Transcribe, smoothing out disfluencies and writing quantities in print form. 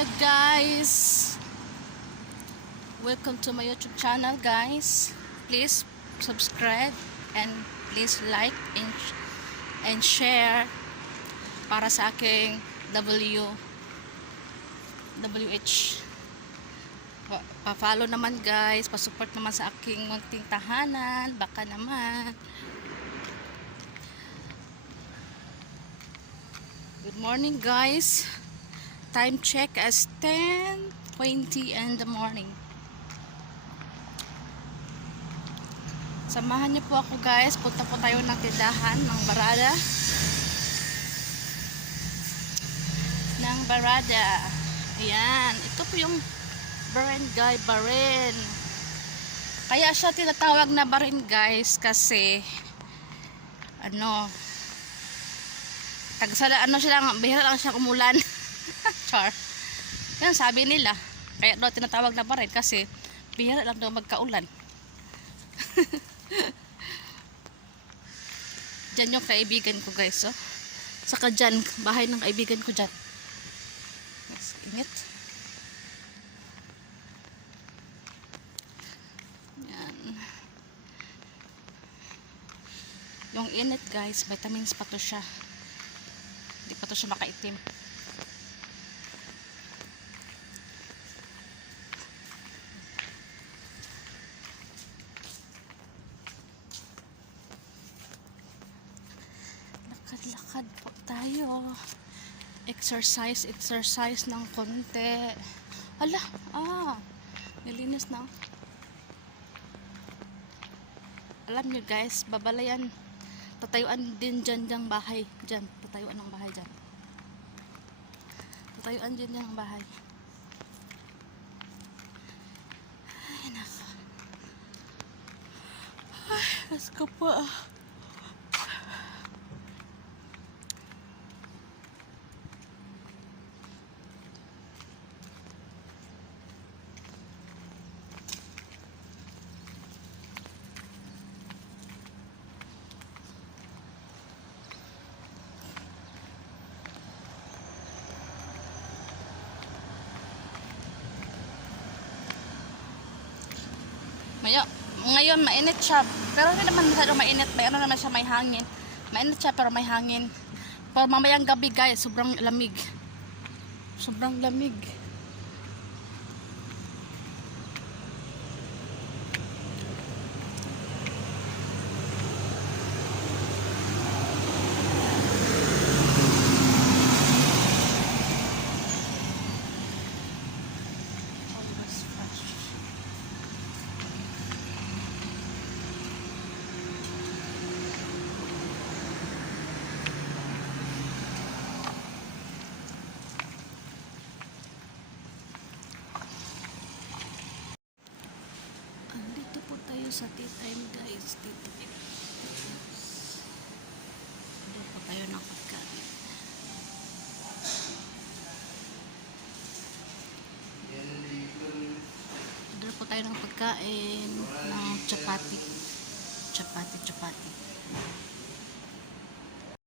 Hello guys, welcome to my YouTube channel guys. Please subscribe and please like and share para sa aking WH. Pa-follow naman guys, pa-support naman sa aking munting tahanan, baka naman. Good morning guys. Time check as 10:20 in the morning. Samahan niyo po ako guys. Punta po tayo ng tindahan ng Barada. Ayan. Ito po yung barangay Barin. Kaya siya tinatawag na Barin guys kasi bihira lang siya umulan. Char. Yan sabi nila. Kaya daw tinatawag na Barin kasi bihira lang daw magkaulan. Diyan yung kaibigan ko guys, oh. Saka dyan, bahay ng kaibigan ko dyan. Mas init. Yan. Yung init guys, vitamins pa to siya. Hindi pa to siya makaitim. Lakad po tayo. Exercise ng konti. Nilinis na. Alam nyo guys, babalayan. Tatayuan din dyan ng bahay. Dyan, tatayuan ng bahay dyan. Tatayuan din ng bahay. Ay, naka. Ay, let's go po. Ngayon mainit siya, pero hindi naman masyadong mainit. Mayroon naman siya, may hangin. Mainit siya pero may hangin. Pero mamayang gabi guys, sobrang lamig. Sobrang lamig. Andito po tayo sa tea time guys. Tea time. Andito po tayo ng pagkain. Andito po tayo ng pagkain ng chapati. Chapati.